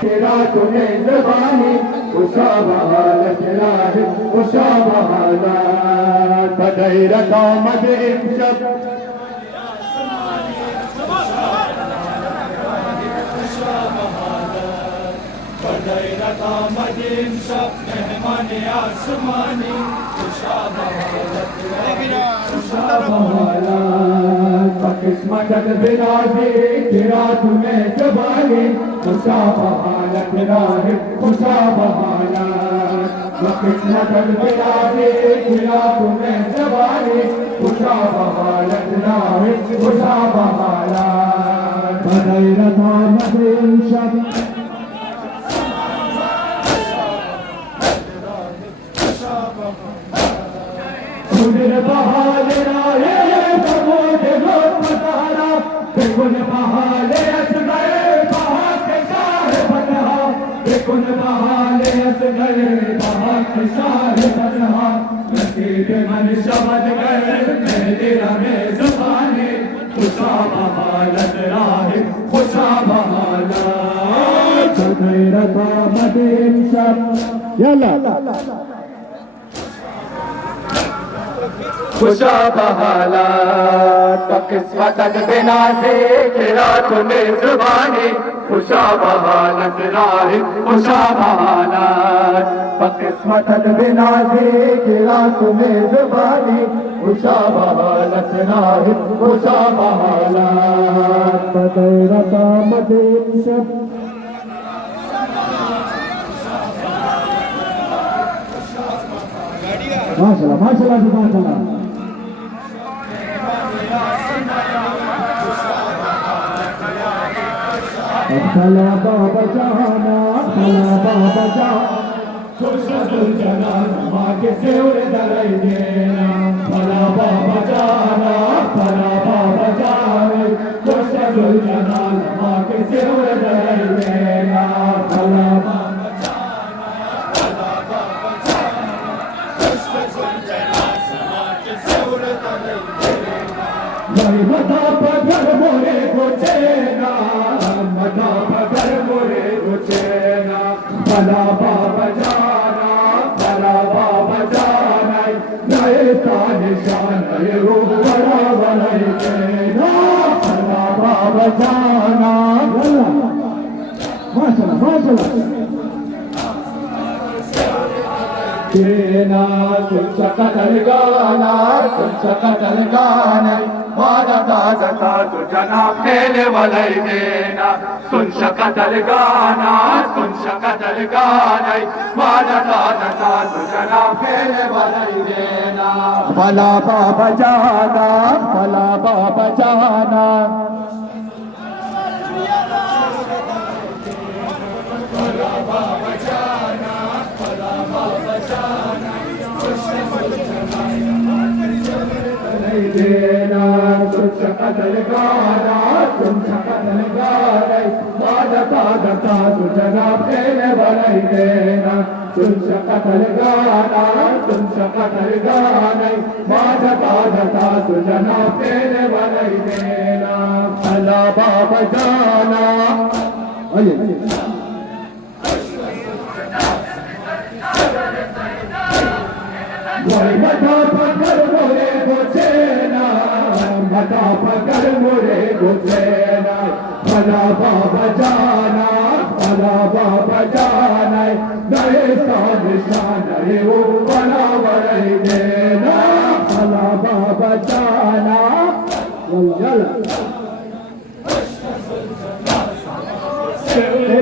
तेरा तूने ज़बानी मुशाबहात तेरा है मुशाबहात बदई रखा मजे इमशब बदई रखा मजे इमशब मेहमान आसमानी किस्मत बिना से तेरा तूने ज़बानी मुशाबहात तेरा है मुशाबहात किस्मत बिना से तेरा तूने ज़बानी मुशाबहात तेरा है मुशाबहात बदई रखा मजे इमशब सुन बहाले आए भगोटे लोग मतारा बेकुन बहाले असगरे बहा के शाह बनहा बेकुन बहाले असगरे बहा के शाह बनहा नसीब मन शबद गए मेरे रमे ज़बाने खुशा बहालत राहे खुशा बहालत गैरता मदीन शब यल्ला खुशा बहालात किस्मत बिना से तेरा तूने ज़बानी खुशा बहालत राहे खुशा बहालात किस्मत बिना से तेरा तूने ज़बानी खुशा बहालत राहे खुशा बहालात बदरता मदीन शब माशाल्लाह माशाल्लाह माशाल्लाह फला बाबा जाना फला बाबा जाना खुशबुल जनान माँ के सेवरे दलाई देना फला बाबा जाना फला बाबा जाना खुशबुल जनान माँ के सेवरे दलाई देना फला बाबा जाना फला बाबा जाना खुशबुल जनान माँ के सेवरे दलाई देना भाई मता पगर मोरे को चेना मता पगर मोरे को चेना फला बाबा जाना फला बाबा जाना नए निशान वो बड़ा बनाई देना फला बाबा जाना माशाल्लाह माशाल्लाह देना कुछ कदर गाना कुछ कदर गाना मारा दादा तो जना खेले वाले देना सुन शकदल गाना सुन शकदल गाना मारा दादा तो जना खेले वाले देना फला बाबा जाना फला बाबा जाना फला बाबा जाना फला बाबा जाना देना तुम शकदल गाना तुम शकदल गाना दादा दादा तू जना खेले वाले देना तुम शकदल गाना तुम शकदल गाना दादा दादा तू जना खेले वाले देना फला बाबा जाना मता पकड़ मोरे गोचेना मता पकड़ मोरे गोचेना फला बाबा जाना फला बाबा जाना नए निशान वो बना वरई देना फला बाबा जाना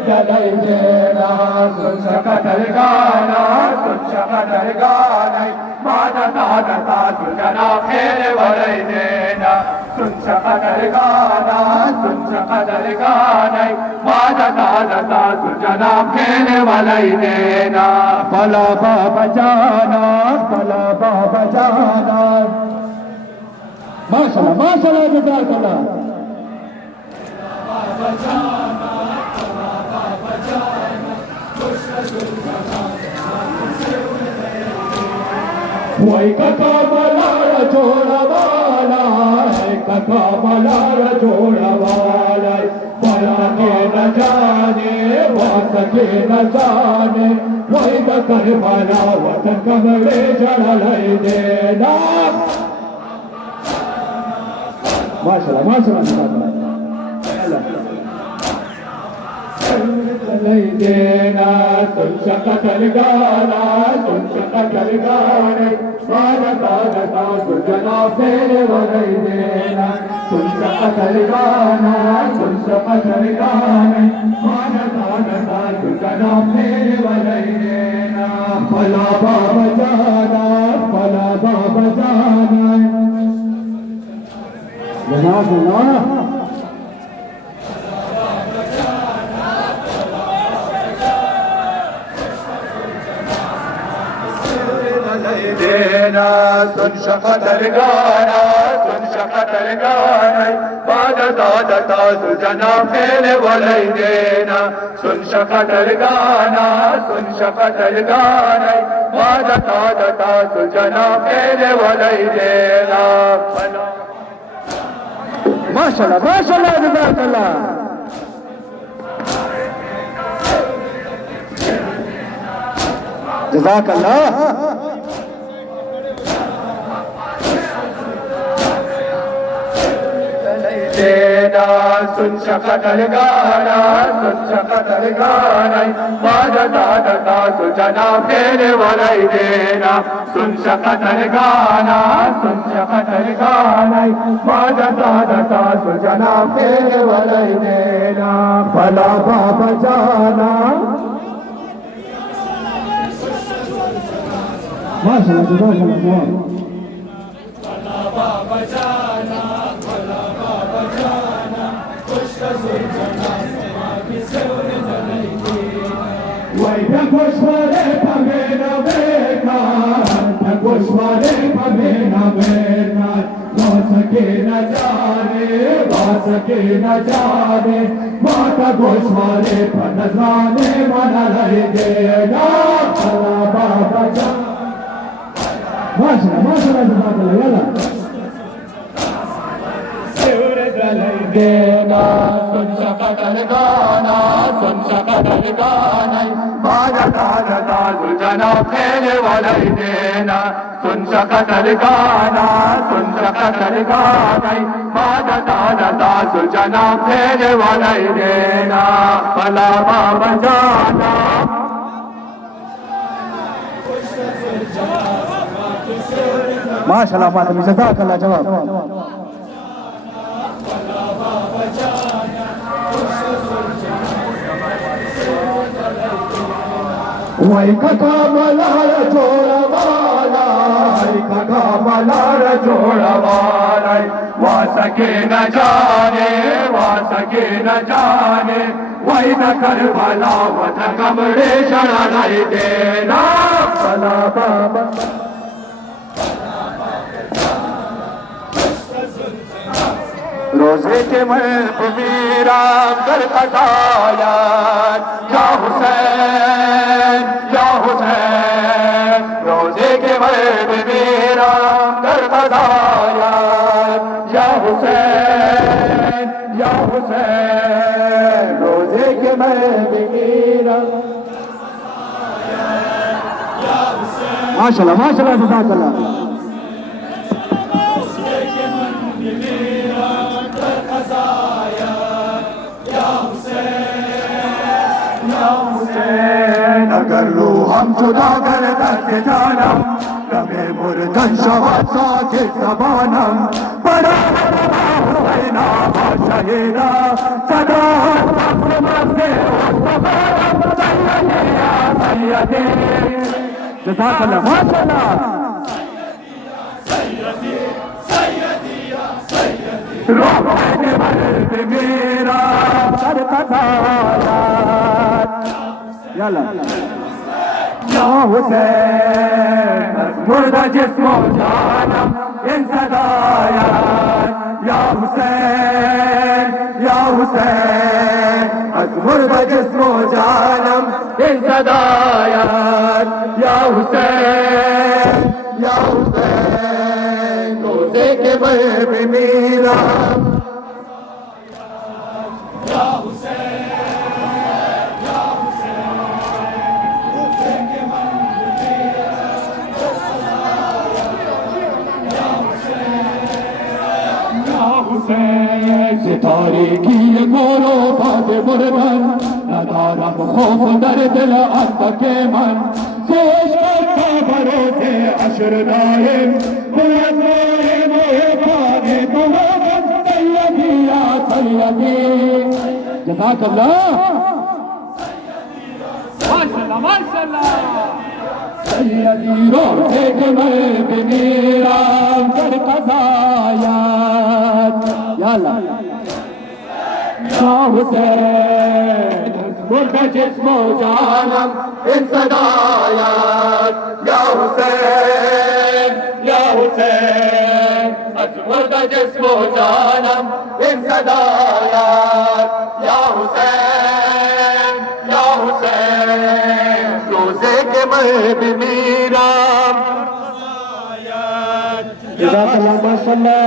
दलाई देना कुछ कदर गाना कुछ कदर गाना मादा दादा तू जना खेले वाले देना कुछ कदर गाना कुछ कदर गाना मादा दादा तू जना खेले वाले देना फला बाबा जाना फला बाबा जाना माशाल्लाह माशाल्लाह जज़ाकल्लाह बाबा जाना वही कथा बलाया जो का मलार जोड़ा वाला बड़ा के न जाने वास के न जाने वही बकर वाला वतन कमरे जड़ा लाई देना माशाल्लाह माशाल्लाह नहीं देना सुन शकल गाना सुन शकल गाने गाना गाना सुजना फेरे वही देना सुन शकल गाना सुन शकल गाने गाना गाना सुजना फेरे वही देना भला बाबा जाना जनाब देना सुन शकल गाना सुन शकल गाना बादा दादा तासु जना फेरे वलई देना सुन शकल गाना सुन शकल गाना बादा दादा तासु जना फेरे वलई देना माशाल्लाह माशाल्लाह जज़ाकल्लाह जज़ाकल्लाह देना सुन शकल गाना सुन शकल गाना बादा दादा तासु जना फेरे वलई देना सुन शकल गाना सुन शकल गाना बादा दादा तासु जना फेरे वलई देना भला बाबा जाना माशाल्लाह जज़ाकल्लाह भला बाबा जाना Goshware pamena beka, Goshware pamena beka, vasake na jane, Mata Goshware panazane manalai dega, Bala Baba Jana. Mashallah, jazakallah, yalla. देना सुन शकल गाना सुन शकल गाना बाजा दादा तासु जना फेरे वलई देना सुन शकल गाना सुन शकल गाना बाजा दादा तासु जना फेरे वलई देना भला बाबा जाना माशाल्लाह फातिमा जज़ाकल्लाह जवाब वही कथा मलार जोड़ा वाला कथा मलार जोड़ा वाला वासके न जाने वही न कर भला वतन कमरे जड़ा नहीं देना भला बाबा रोजे के मेरा कर कसाया या हुसैन रोजे के मेरा कर कसाया या हुसैन रोजे के मेरा माशाल्लाह माशाल्लाह जज़ाकल्लाह अगर रूह हम जुदा कर दर्द जानम रबे मुर्दन शवाद साकित ज़बानम बड़ा हुसैना बादशाहीना सदा मक़सद सैयदी जज़ाकल्लाह माशाल्लाह रोने मर्द मेरा सर कसाया यल्ला या हुसैन मुर्दा जिस्मो जानम इन सदाया या हुसैन मुर्दा जिस्मो जानम इन सदाया या हुसैन रोजे के मैं भी मेरा या हुसैन या हुसैन रोजे के मन मेरा या हुसैन सितारे की ये गोरो बात बुरदन नदारम खौफ दर दिल अर्द के मन सोच करता भरोसे अशर दायम बुलंदोए मोहे पागे तुम्हें सैयदी या सैयदी जज़ाकल्लाह माशाअल्लाह माशाअल्लाह सैयदी रोज़े के मैं भी मेरा कर कज़ायात या अल्लाह या हुसैन मुर्दा जिस्मो जानम इन सदायात या हुसैन या हुसैन मुर्दा जिस्मो जानम इन सदायात या हुसैन रोजे के मैं भी मेरा जज़ाकल्लाह माशाअल्लाह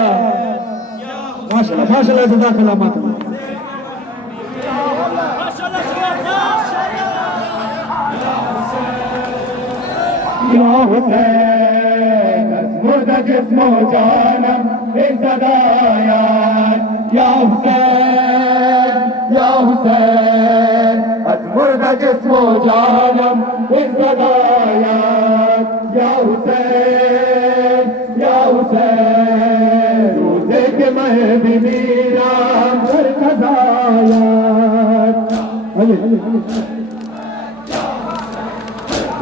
माशाअल्लाह माशाअल्लाह जज़ाकल्लाह माशाअल्लाह या हुसैन मुर्दा जिस्मो जानम इन सदायात या हुसैन मुर्दा जिस्मो जानम इन सदायात या हुसैन रोजे के मैं भी मेरा कर कज़ायात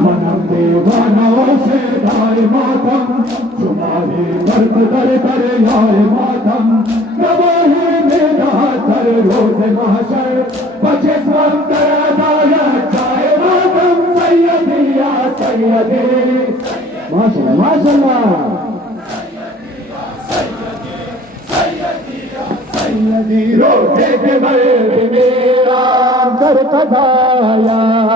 मनम दीवानों से धार मातम तुम्हारे दर्द दर कर यार मातम नवाही में कर रोज महशर बचे स्वंत अदालत चाहे मातम सैयदी या सैयदी माशाअल्लाह माशाअल्लाह सैयदी रोजे के मैं भी मेरा कर कज़ायात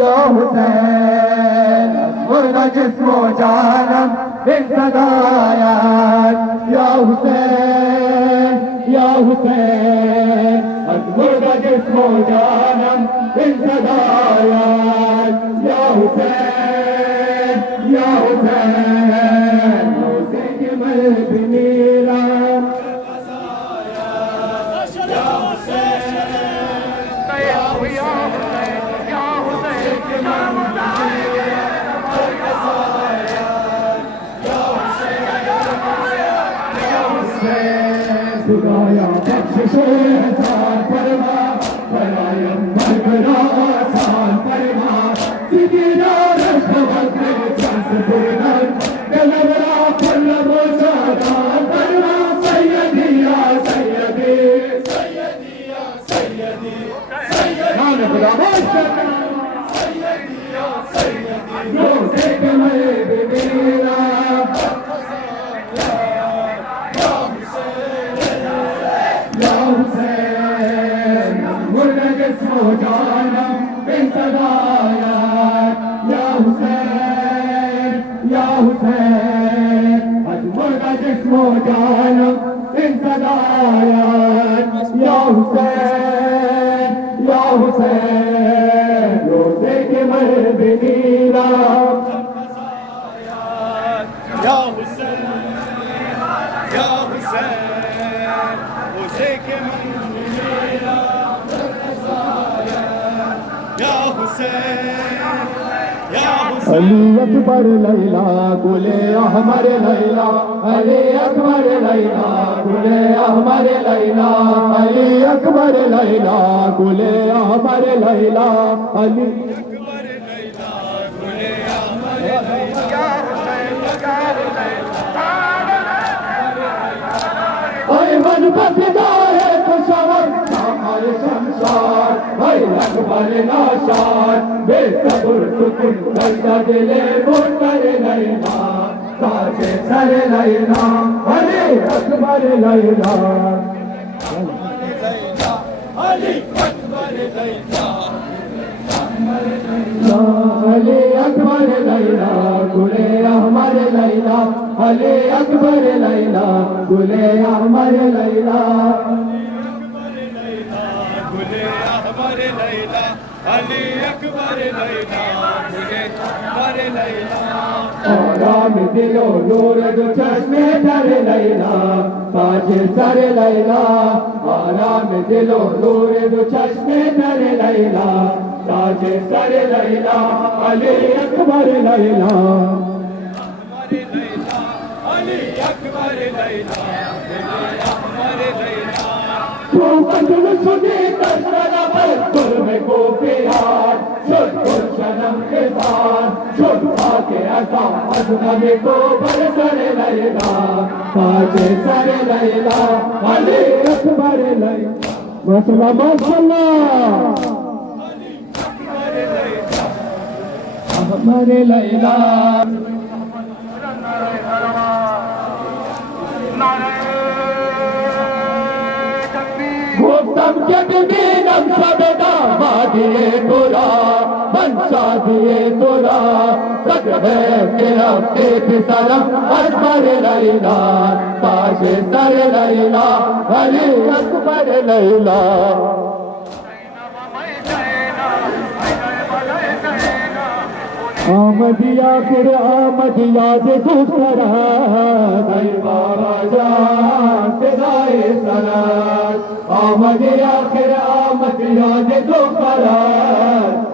या हुसैन मुर्दा जिस्मो जानम इन सदायात या हुसैन मुर्दा जिस्मो जानम इन सदायात या हुसैन रोजे के मैं भी मेरा या हुसैन खुदाया बख्शिशो एहसान फरमा फरायम मरगरा आसान फरमा सिद्दीना रश्तवत में चंस बुरदन गलबरा फल्ला मोशादान फरमा सैयदी या सैयदी नाम खुदा माशाअल्लाह सैयदी या सैयदी रोज़े के मैं भी मेरा जिस्मो जानम इन सदायात या हुसैन मुर्दा जिस्मो जानम इन सदायात या हुसैन रोजे के मैं भी मेरा या हुसैन रोजे के मन मेरा या हुसैन अली अकबर लैला गुले अहमर लैला अली अकबर लैला गुले अहमर लैला अली अकबर लैला गुले अहमर लैला अली मन बसदा है खुशवर हमारे संसार अकबर नाशार बेसब्र सुकुन करता दिले मुनकर लैला ताजे सर लैला अली अकबर लैला अली अकबर लैला अली अकबर लैला गुले अहमद अहमर लैला अली अकबर लैला गुले अहमर लैला गुले अहमर लैला अली अकबर लैला गुले अहमर लैला आराम दिलो नूर दो चश्मे तर लैला ताज सर लैला आराम दिलो नूर दो चश्मे तर लैला ताज सर लैला अली अकबर लैला अली अकबर लैला अहमर लैला तो बदल सुने तस्करा पर गुल में को प्यार छुट शनम के साथ छुट के आसाम अजनब को बरसर लैला ताज सर लैला अली अकबर लैला माशाल्लाह माशाल्लाह अहमर लैला गुफ्तम के बिबीनम सबदा मादिए तोरा बंसा दिए तोरा सद है तेरा एक सलाम अकबर लैला ताज सर लैला अली अकबर लैला आमदिया फिर आमदिया जे दूसरा भाई बाबा जान तेराए सलात आमदिया फिर आमदिया जे दूसरा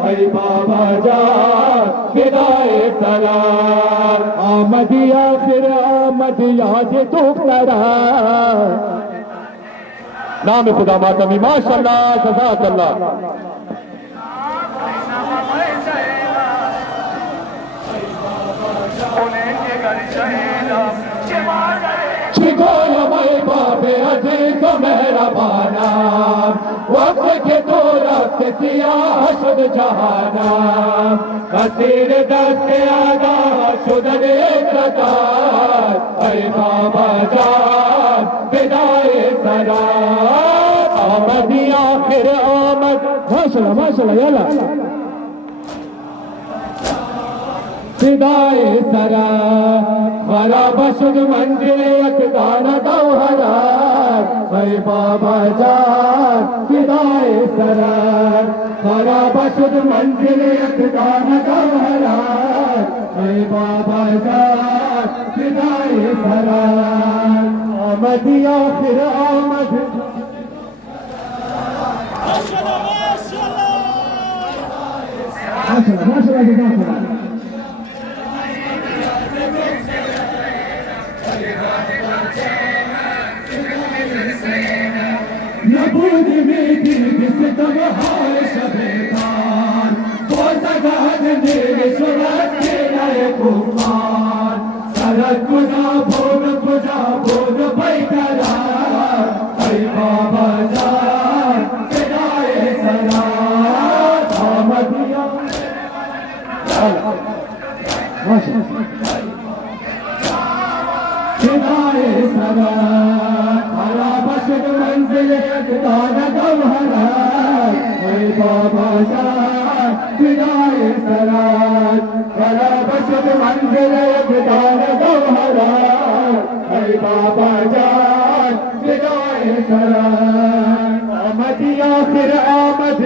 भाई बाबा जान तेराए सलात आमदिया फिर आमदिया जे दूसरा नाम खुदा मातमी माशाअल्लाह जज़ाकल्लाह छिगोया मैं बाबे अजीज मेरा बाना वक्त के तो रक्त सियाह शुद जहाना असीर दस्त आगा शुद कतार अरे बाबा जान विदाए सरा आमदी आखिर आमद माशाल्लाह माशाल्लाह यला विदाए सरा खराब शुद मंजिल यकदान गौहरा भाई बाबा जान विदाए सरा खराब शुद मंजिल यकदान गौहरा भाई बाबा जान विदाए सरा आमद आखिर आमद माशाल्लाह माशाल्लाह माशाल्लाह नबूद में दिल तब हाल शबेदार तो सगाद मेरे शुरत के नए कुमार सरद कुजा भोग बैठरार अरे बाबा जान विदाए सलात आमदिया विदाए सलात खराब शुद मंजिल यकदान गौहरा अरे बाबा जान विदाए सलात खराब शुद मंजिल यकदान गौहरा अरे बाबा जान विदाए सलात आमदी आखिर आमद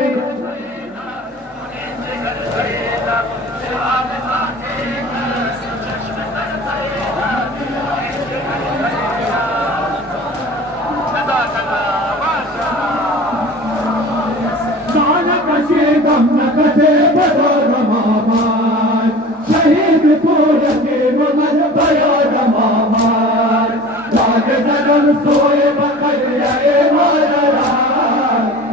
शहीद पूरे मर भयो रमार लाग जन्म सोए बकर मारा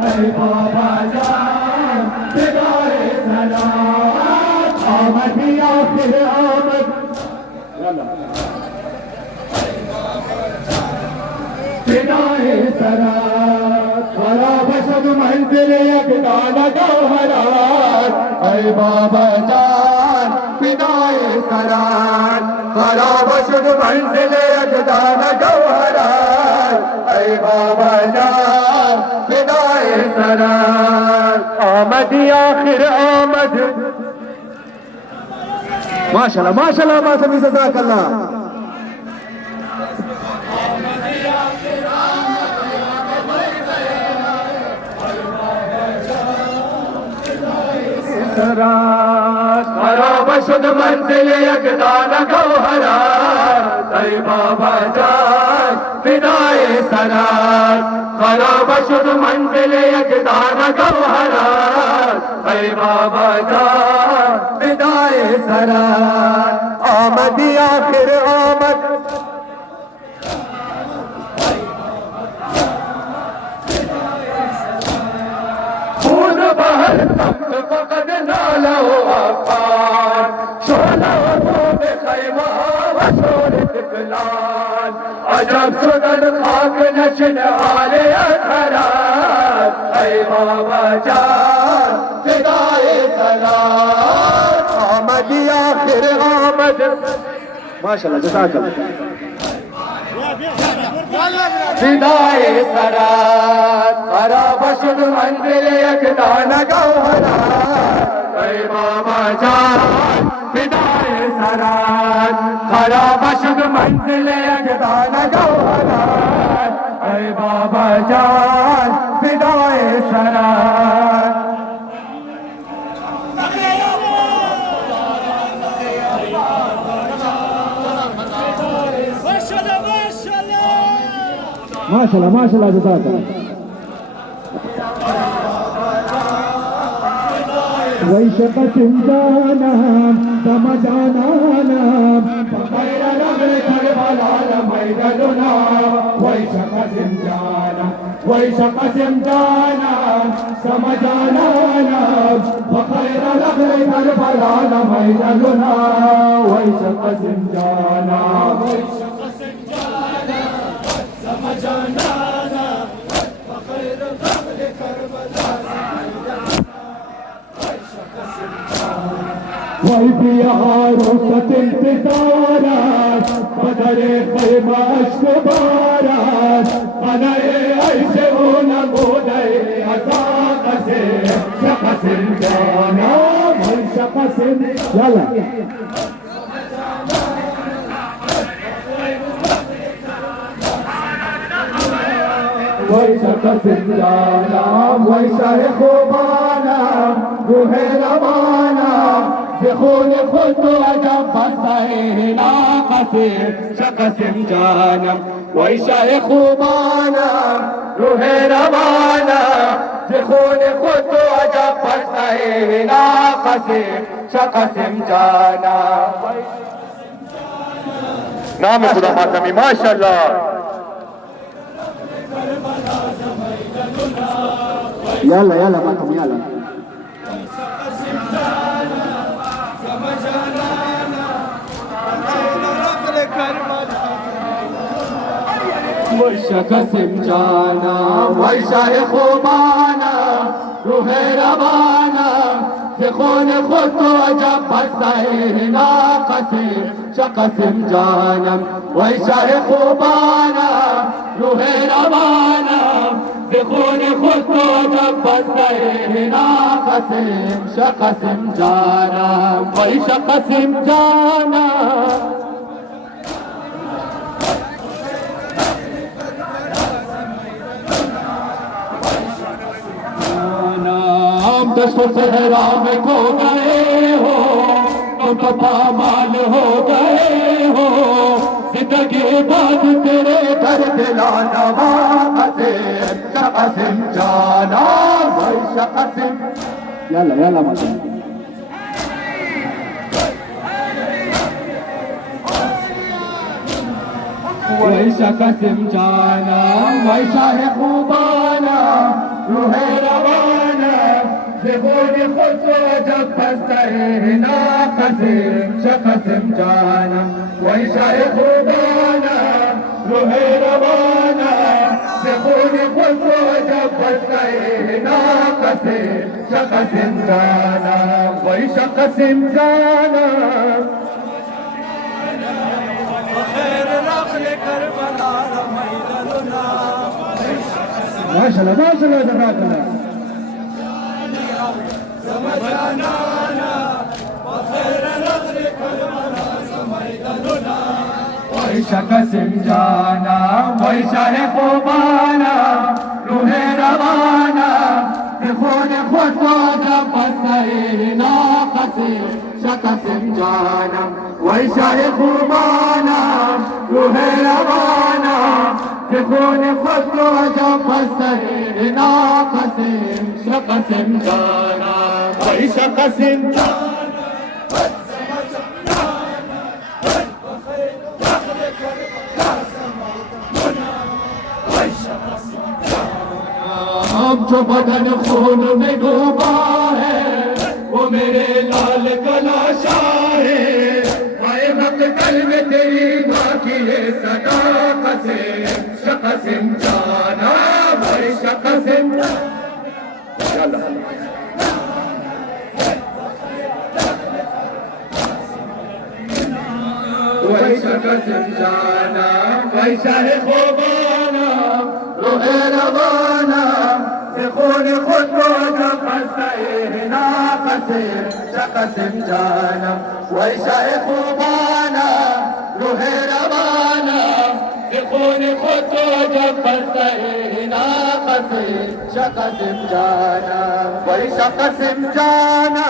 अरे बाबा जान विदाए सलात आमदी आखिर आमद विदाए सलात खराब शुद मंजिल यकदान गौहरा अरे बाबा जान विदाए सलात खराब शुद मंजिल यकदान गौहरा अरे बाबा जान विदाए सलात आमद आखिर आमद माशाल्लाह माशाल्लाह मासमी जज़ाकल्लाह। खराब शुद मंजिल यकदान गौहरा तय बाबा जान फिदाए सरार। खराब शुद मंजिल यकदान गौहरा तय बाबा जान फिदाए सरार। आमदी आखिर आमद खून बहर तख्त फकद नाला अफान शोला खूब खैमा व शोर तिफलान। अजब सुदन खाक नशन आले खरार ऐ बाबा जान फिदाए सलाम। आमदी आखिर आमद माशाल्लाह जज़ाकल्लाह। फिदाए सरार खराब शुद मंजिल यकदान गौहरा ऐ बाबा जान फिदाए सरार। खराब शुद मंजिल यकदान गौहरा ऐ बाबा जान फिदाए सरार। माशाल्लाह माशाल्लाह जज़ाकल्लाह। वैशक सिंजाना समझाना बगैर रगड़ करबला मैदलुना वैशक सिंजाना वैशक सिंजाना समझाना बगैर रगड़ करबला मैदलुना वैशक सिंजाना वही बिहारों सतिल पितारा बदरे खैमा अश्कबारा बदरे ऐसे हो न गोदे असाक से शकसिल जाना वही शकसिल चला वही शकसिल जाना वही शाह खुबाना रूहे रवाना खून खुद तो अजब बसाए नाक़से शकसिम जानम वही शाह खुबाना रूहे रवाना खून खुद तो अजब बसाए नाक़से शकसिम जाना। नाम खुदा मातमी माशाल्लाह। यल्ला यल्ला मातम यल्ला शकसिम जाना वही शाह खुबाना रूहे रवाना खून खुद तो अजब बसाए नाक़से शकसिम जानम वही शाह खुबाना रूहे रवाना खून खुद तो अजब बसाए नाक़से शकसिम जानम वही शकसिम जाना। दशो सहरा में खो गए हो तुम तो पामाल हो गए हो जिंदगी बाद तेरे घर दिलाना वाक़से शकसिम जाना वही शकसिम यल्ला यल्ला मातम वही शकसिम जाना वही शाह खुबाना रूहे रवाना खून खुद तो अजब बसाए नाक़से शकसिम जाना वही शाह खुबाना रूहे रवाना खून खुद तो अजब बसाए नाक़से शकसिम जाना वही शकसिम जाना। माशाल्लाह माशाल्लाह जज़ाकल्लाह। समझाना वैशा कसिम जाना वैशा है खुबाना रूहे रवाना खून खुद को जब बसरे ना कसिम शकसिम जाना वैशा है खुबाना रूहे रवाना खून खुद को जब बसरे ना कसिम शकसिम जाना वैशा कसिम अब जो बदन खून में डूबा है वो मेरे लाल कलाशा है आए मक्तल में तेरी माँ की ये सदाकत से शकसिम जाना भाई शकसिम वही शकसिम जाना वैसा है खुबाना रूहे रवाना खून खुद को जब बसरे ना कसिम शकसिम जाना वैसा है खुबाना रूहे रवाना खून खुद को जब बसरे ना कसिम शकसिम जाना वही शकसिम जाना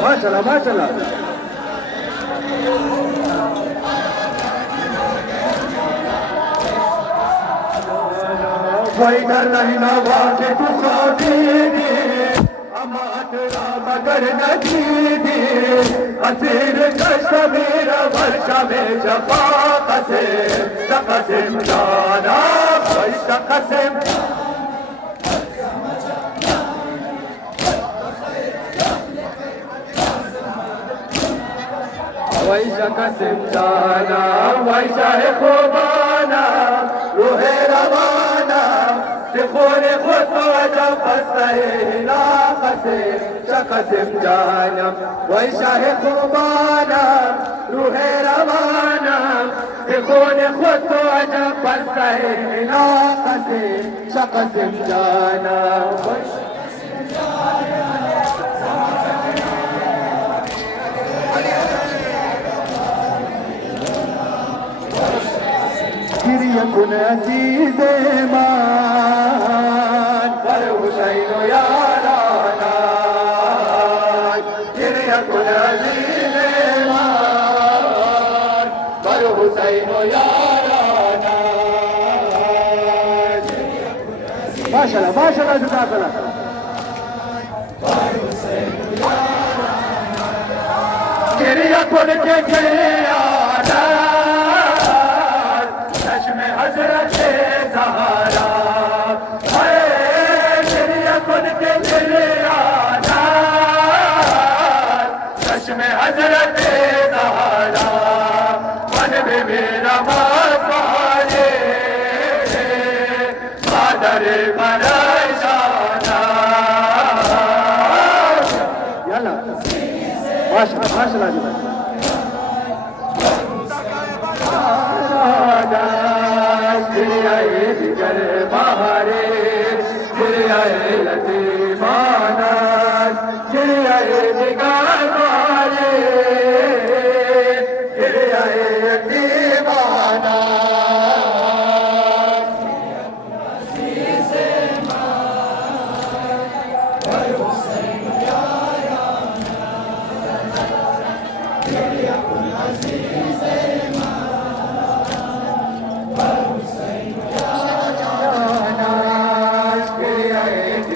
माशाल्लाह माशाल्लाह कोई डर नहीं ना वाके तू खादीनी अमात मगर नजीदी असीर कश्त मेरा वर्षा में जफा कसे शकसिम जाना कोई शकसिम वैशा कसिम जाना वैशा है खुबाना रूहे रवाना खून खुद को जब बसरे ना कसिम शकसिम जाना वैशा है खुबाना रूहे रवाना खून खुद को जब बसरे ना कसिम शकसिम जाना يكن عزيز مان فالحسين يا رانا يكن عزيز مان فالحسين يا رانا ما شاء الله ما شاء الله جزاك الله يكن كيانا हजरत सहारा है यकुन के दिलाना चश्मे हजरत सहारा मन में मेरा मारे कादर परेशाना يلا माशाल्लाह माशाल्लाह जज़ाक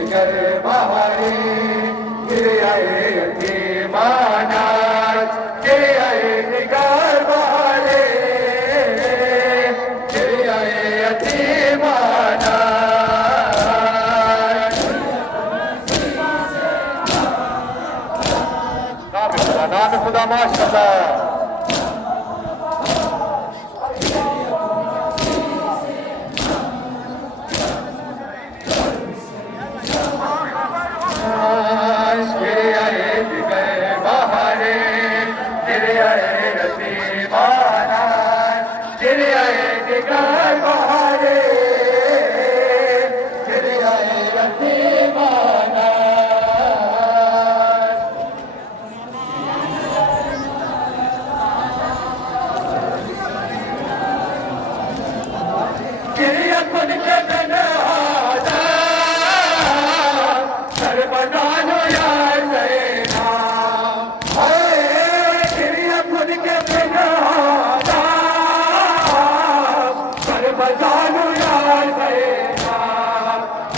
दिगर बहारे गिरियाए लतीमाना गिरियाए दिगर बहारे गिरियाए यतीमाना नाम खुदा माशाअल्लाह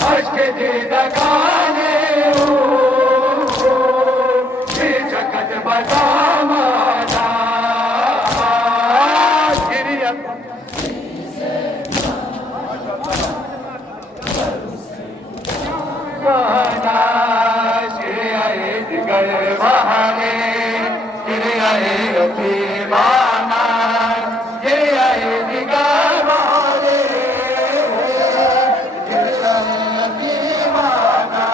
अश्क दीदगाने चकत बदामाना दिगर बहाने गिर आए रफीबाना गिर आए दिगर बहाने गिर आए रफीबाना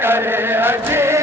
करे अजी